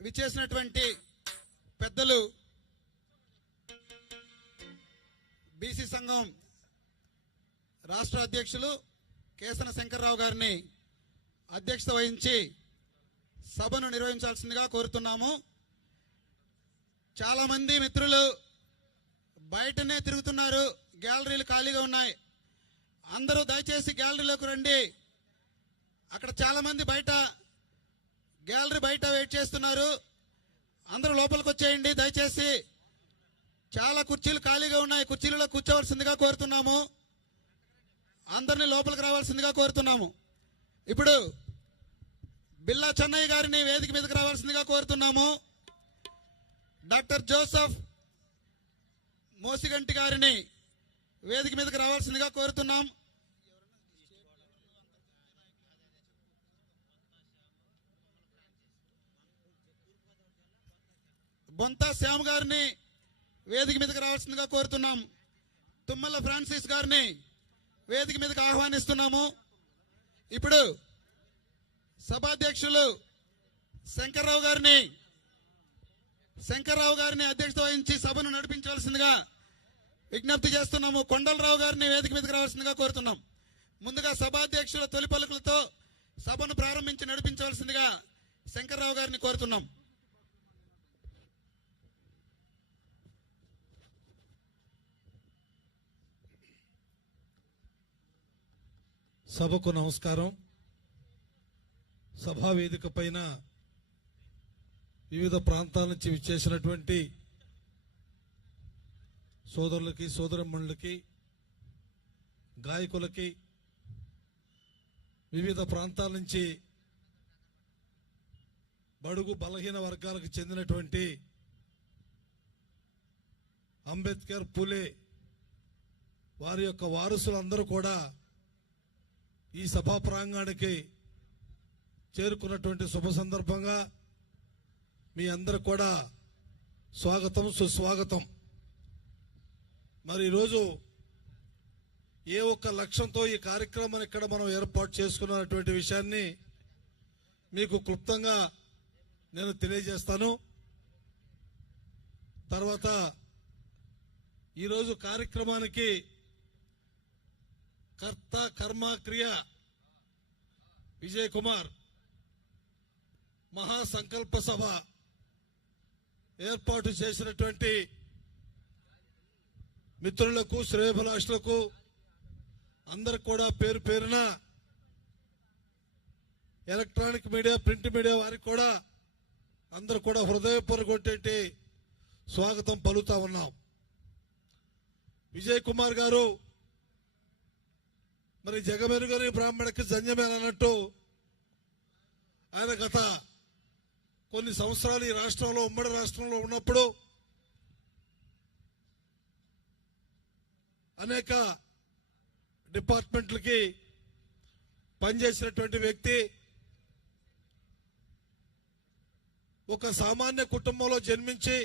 విచ్చేసినటువంటి పెద్దలు బీసీ సంఘం రాష్ట్ర అధ్యక్షులు కేసన శంకర్రావు గారిని అధ్యక్షత వహించి సభను నిర్వహించాల్సిందిగా కోరుతున్నాము. చాలామంది మిత్రులు బయటనే తిరుగుతున్నారు. గ్యాలరీలు ఖాళీగా ఉన్నాయి. అందరూ దయచేసి గ్యాలరీలోకి రండి. అక్కడ చాలామంది బయట గ్యాలరీ బయట వెయిట్ చేస్తున్నారు. అందరూ లోపలికి వచ్చేయండి దయచేసి. చాలా కుర్చీలు ఖాళీగా ఉన్నాయి కుర్చీలలో కూర్చోవలసిందిగా కోరుతున్నాము. అందరినీ లోపలికి రావాల్సిందిగా కోరుతున్నాము. ఇప్పుడు బిల్లా చెన్నయ్య గారిని వేదిక మీదకి రావాల్సిందిగా కోరుతున్నాము. డాక్టర్ జోసఫ్ మోసిగంటి గారిని వేదిక మీదకి రావాల్సిందిగా కోరుతున్నాం. బొంతా శ్యామ్ గారిని వేదిక మీదకి రావాల్సిందిగా కోరుతున్నాం. తుమ్మల ఫ్రాన్సిస్ గారిని వేదిక మీదకి ఆహ్వానిస్తున్నాము. ఇప్పుడు సభాధ్యక్షులు శంకర్రావు గారిని శంకర్రావు గారిని అధ్యక్షత వహించి సభను నడిపించవలసిందిగా విజ్ఞప్తి చేస్తున్నాము. కొండలరావు గారిని వేదిక మీదకి రావాల్సిందిగా కోరుతున్నాం. ముందుగా సభాధ్యక్షుల తొలి పలుకులతో సభను ప్రారంభించి నడిపించవలసిందిగా శంకర్రావు గారిని కోరుతున్నాం. సభకు నమస్కారం. సభా వేదిక పైన వివిధ ప్రాంతాల నుంచి విచ్చేసినటువంటి సోదరులకి సోదరమ్మళ్ళకి గాయకులకి వివిధ ప్రాంతాల నుంచి బడుగు బలహీన వర్గాలకు చెందినటువంటి అంబేద్కర్ పులే వారి యొక్క వారసులందరూ కూడా ఈ సభా ప్రాంగణానికి చేరుకున్నటువంటి శుభ సందర్భంగా మీ అందరు కూడా స్వాగతం సుస్వాగతం. మరి ఈరోజు ఏ ఒక్క లక్ష్యంతో ఈ కార్యక్రమాన్ని ఇక్కడ మనం ఏర్పాటు చేసుకున్నటువంటి విషయాన్ని మీకు క్లుప్తంగా నేను తెలియజేస్తాను. తర్వాత ఈరోజు కార్యక్రమానికి కర్త కర్మ క్రియ. విజయ్ కుమార్ మహాసంకల్ప సభ ఏర్పాటు చేసినటువంటి మిత్రులకు శ్రేయభిలాషులకు అందరికి కూడా పేరు పేరున ఎలక్ట్రానిక్ మీడియా ప్రింట్ మీడియా వారికి కూడా అందరు కూడా హృదయపూర్వకొట్టేటి స్వాగతం పలుతా ఉన్నాం. విజయ్ కుమార్ గారు మరి జగమెరుగని బ్రాహ్మణకి జంజమేనన్నట్టు ఆయన గత కొన్ని సంవత్సరాలు ఈ రాష్ట్రంలో ఉమ్మడి రాష్ట్రంలో ఉన్నప్పుడు అనేక డిపార్ట్మెంట్లకి పనిచేసినటువంటి వ్యక్తి ఒక సామాన్య కుటుంబంలో జన్మించి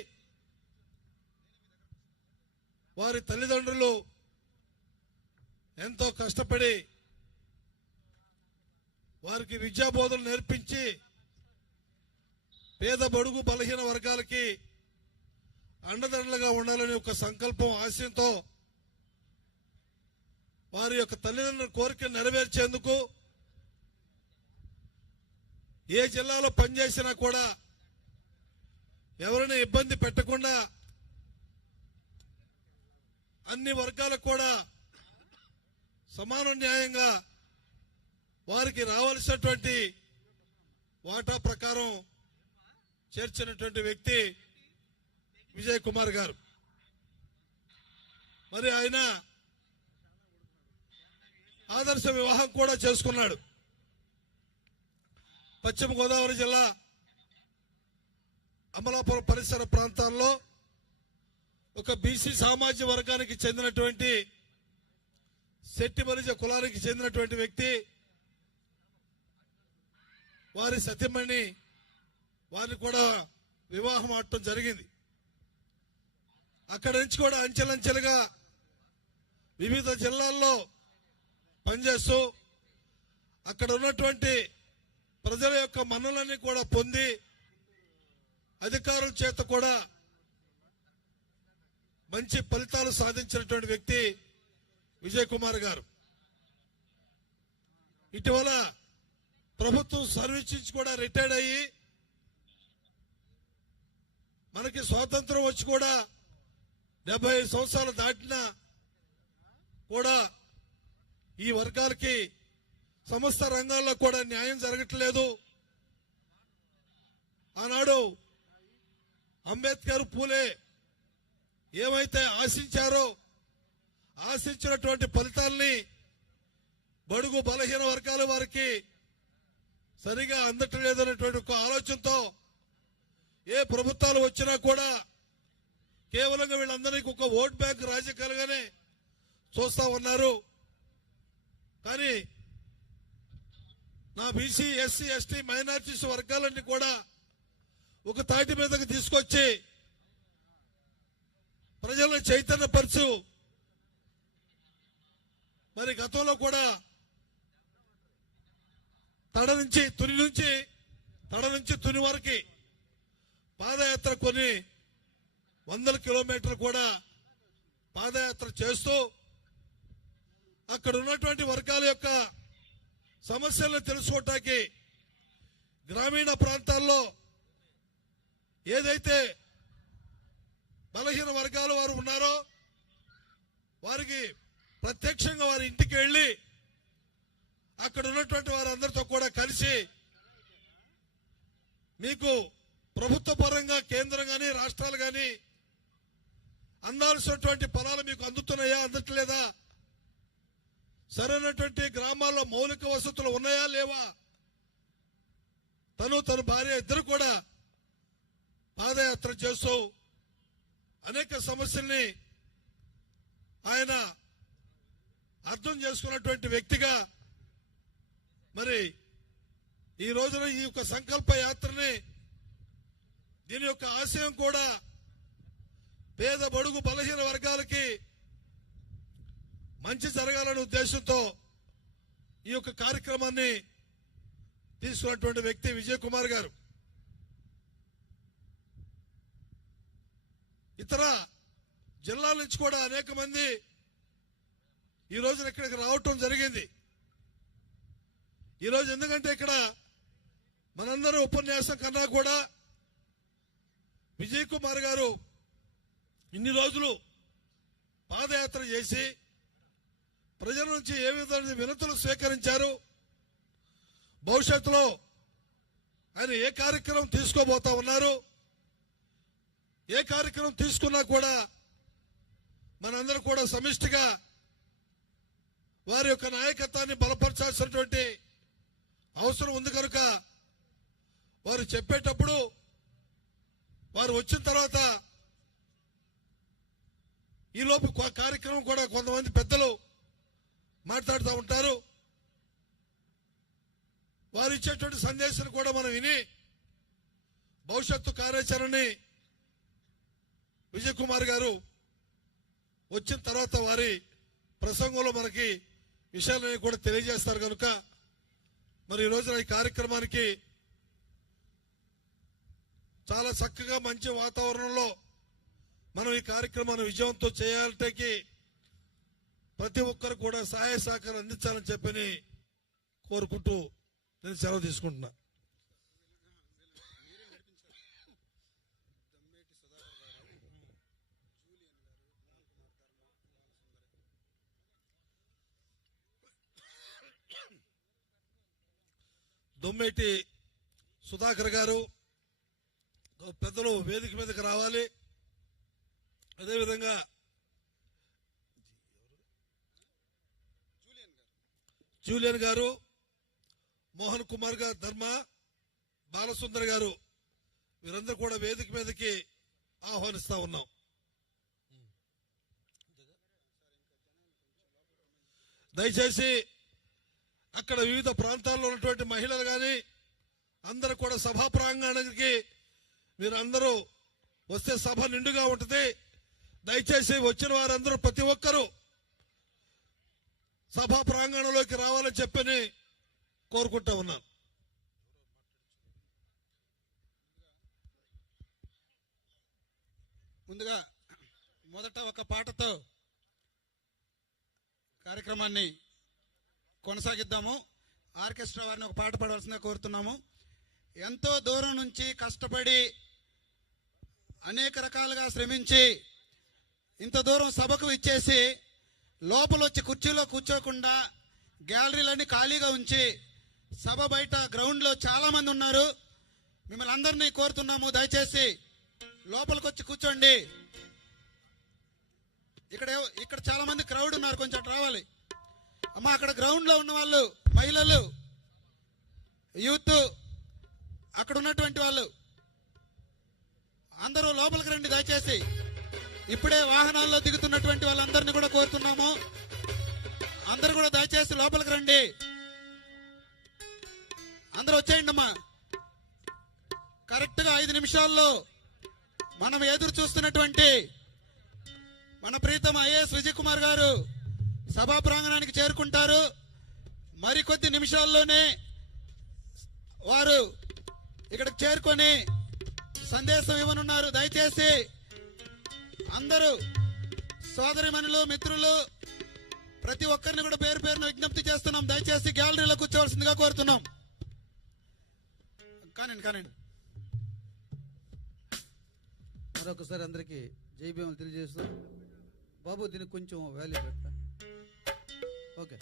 వారి తల్లిదండ్రులు ఎంతో కష్టపడి వారికి విద్యాబోధలు నేర్పించి పేద బడుగు బలహీన వర్గాలకి అండదండలుగా ఉండాలని ఒక సంకల్పం ఆశయంతో వారి యొక్క తల్లిదండ్రుల కోరిక నెరవేర్చేందుకు ఏ జిల్లాలో పనిచేసినా కూడా ఎవరిని ఇబ్బంది పెట్టకుండా అన్ని వర్గాలకు కూడా సమాన న్యాయంగా వారికి రావాల్సినటువంటి వాటా ప్రకారం చేర్చినటువంటి వ్యక్తి విజయ్ కుమార్ గారు. మరి ఆయన ఆదర్శ వివాహం కూడా చేసుకున్నాడు. పశ్చిమ గోదావరి జిల్లా అమలాపురం పరిసర ప్రాంతాల్లో ఒక బీసీ సామాజిక వర్గానికి చెందినటువంటి శెట్టి బలిజ కులానికి చెందినటువంటి వ్యక్తి వారి సత్యమణి వారిని కూడా వివాహం ఆడటం జరిగింది. అక్కడి నుంచి కూడా అంచెలంచెలుగా వివిధ జిల్లాల్లో పనిచేస్తూ అక్కడ ఉన్నటువంటి ప్రజల యొక్క మన్నులన్నీ కూడా పొంది అధికారుల చేత కూడా మంచి ఫలితాలు సాధించినటువంటి వ్యక్తి విజయ్ కుమార్ గారు. ఇటీవల ప్రభుత్వం సర్వీస్ నుంచి కూడా రిటైర్డ్ అయ్యి మనకి స్వాతంత్రం వచ్చి కూడా డెబ్బై ఐదు సంవత్సరాలు దాటినా కూడా ఈ వర్గాలకి సమస్త రంగాల్లో కూడా న్యాయం జరగట్లేదు. ఆనాడు అంబేద్కర్ పూలే ఏమైతే ఆశించారో ఆశించినటువంటి ఫలితాల్ని బడుగు బలహీన వర్గాల వారికి సరిగా అందటం లేదనేటువంటి ఒక ఆలోచనతో ఏ ప్రభుత్వాలు వచ్చినా కూడా కేవలంగా వీళ్ళందరికీ ఒక ఓట్ బ్యాంక్ రాజకీయాలుగానే చూస్తా ఉన్నారు. కానీ నా బీసీ ఎస్సీ ఎస్టీ మైనార్టీస్ వర్గాలన్నీ కూడా ఒక తాటి మీదకి తీసుకొచ్చి ప్రజలను చైతన్యపరచు మరి గతంలో కూడా తడ నుంచి తుని నుంచి తడ నుంచి తుని వరకు పాదయాత్ర కొన్ని వందల కిలోమీటర్లు కూడా పాదయాత్ర చేస్తూ అక్కడ ఉన్నటువంటి వర్గాల యొక్క సమస్యలను తెలుసుకోవటానికి గ్రామీణ ప్రాంతాల్లో ఏదైతే బలహీన వర్గాల వారు ఉన్నారో వారికి ప్రత్యక్షంగా వారి ఇంటికి వెళ్ళి అక్కడ ఉన్నటువంటి వారందరితో కూడా కలిసి మీకు ప్రభుత్వ పరంగా కేంద్రం కానీ రాష్ట్రాలు కానీ అందాల్సినటువంటి పొలాలు మీకు అందుతున్నాయా అందట్లేదా? సరైనటువంటి గ్రామాల్లో మౌలిక వసతులు ఉన్నాయా లేవా? తను తన భార్య ఇద్దరు కూడా పాదయాత్ర చేస్తూ అనేక సమస్యల్ని ఆయన అర్థం చేసుకున్నటువంటి వ్యక్తిగా మరి ఈ రోజున ఈ యొక్క సంకల్ప యాత్రని దీని యొక్క ఆశయం కూడా పేద బడుగు బలహీన వర్గాలకి మంచి జరగాలనే ఉద్దేశంతో ఈ యొక్క కార్యక్రమాన్ని తీసుకున్నటువంటి వ్యక్తి విజయ్ కుమార్ గారు. ఇతర జిల్లాల నుంచి కూడా అనేక మంది ఈ రోజున ఇక్కడికి రావటం జరిగింది. ఈ రోజు ఎందుకంటే ఇక్కడ మనందరూ ఉపన్యాసం కన్నా కూడా విజయ్ కుమార్ గారు ఇన్ని రోజులు పాదయాత్ర చేసి ప్రజల నుంచి ఏ విధమైన వినతులు స్వీకరించారు భవిష్యత్తులో ఆయన ఏ కార్యక్రమం తీసుకోబోతా ఉన్నారు ఏ కార్యక్రమం తీసుకున్నా కూడా మనందరూ కూడా సమిష్టిగా వారి యొక్క నాయకత్వాన్ని బలపరచాల్సినటువంటి అవసరం ఉంది కనుక వారు చెప్పేటప్పుడు వారు వచ్చిన తర్వాత ఈలోపు కార్యక్రమం కూడా కొంతమంది పెద్దలు మాట్లాడుతూ ఉంటారు. వారు ఇచ్చేటువంటి సందేశాన్ని కూడా మనం విని భవిష్యత్తు కార్యాచరణని విజయ్ కుమార్ గారు వచ్చిన తర్వాత వారి ప్రసంగంలో మనకి విషయాలని కూడా తెలియజేస్తారు కనుక మరి ఈ రోజున ఈ కార్యక్రమానికి చాలా చక్కగా మంచి వాతావరణంలో మనం ఈ కార్యక్రమాన్ని విజయంతో చేయాలంటే ప్రతి ఒక్కరు కూడా సహాయ సహకారం అందించాలని చెప్పని కోరుకుంటూ నేను సెలవు తీసుకుంటున్నా. దొమ్మేటి సుధాకర్ గారు పెద్దలు వేదిక మీదకి రావాలి. అదేవిధంగా జూలియన్ గారు మోహన్ కుమార్ గారు ధర్మ బాలసుందర్ గారు వీరందరూ కూడా వేదిక మీదకి ఆహ్వానిస్తా ఉన్నాం. దయచేసి అక్కడ వివిధ ప్రాంతాల్లో ఉన్నటువంటి మహిళలు కానీ అందరూ కూడా సభా ప్రాంగణానికి మీరందరూ వస్తే సభ నిండుగా ఉంటుంది. దయచేసి వచ్చిన వారందరూ ప్రతి ఒక్కరూ సభా ప్రాంగణంలోకి రావాలని చెప్పని కోరుకుంటా ఉన్నాను. ముందుగా మొదట ఒక పాటతో కార్యక్రమాన్ని కొనసాగిద్దాము. ఆర్కెస్ట్రా వారిని ఒక పాట పాడవలసిందిగా కోరుతున్నాము. ఎంతో దూరం నుంచి కష్టపడి అనేక రకాలుగా శ్రమించి ఇంత దూరం సభకు ఇచ్చేసి లోపల వచ్చి కుర్చీలో కూర్చోకుండా గ్యాలరీలన్నీ ఖాళీగా ఉంచి సభ బయట గ్రౌండ్లో చాలామంది ఉన్నారు. మిమ్మల్ని అందరినీ కోరుతున్నాము. దయచేసి లోపలికి వచ్చి కూర్చోండి. ఇక్కడ ఇక్కడ చాలామంది క్రౌడ్ ఉన్నారు. కొంచెం రావాలి. అమ్మా అక్కడ గ్రౌండ్లో ఉన్న వాళ్ళు మహిళలు యూత్ అక్కడ ఉన్నటువంటి వాళ్ళు అందరూ లోపలికి రండి దయచేసి. ఇప్పుడే వాహనాల్లో దిగుతున్నటువంటి వాళ్ళందరినీ కూడా కోరుతున్నాము. అందరూ కూడా దయచేసి లోపలికి రండి. అందరూ వచ్చేయండి అమ్మా. కరెక్ట్గా ఐదు నిమిషాల్లో మనం ఎదురు చూస్తున్నటువంటి మన ప్రీతం ఐఏఎస్ విజయ్ కుమార్ గారు సభా ప్రాంగణానికి చేరుకుంటారు. మరికొద్ది నిమిషాల్లోనే వారు ఇక్కడికి చేరుకొని సందేశం ఇవ్వనున్నారు. దయచేసి అందరూ సోదరిమణులు మిత్రులు ప్రతి ఒక్కరిని కూడా పేరు పేరున విజ్ఞప్తి చేస్తున్నాం. దయచేసి గ్యాలరీలో కూర్చోవలసిందిగా కోరుతున్నాం. కానండి కానండి మరొకసారి అందరికీ జై భీములు తెలియజేస్తూ బాబు దీనికి కొంచెం వాల్యూ పెట్ట Okay.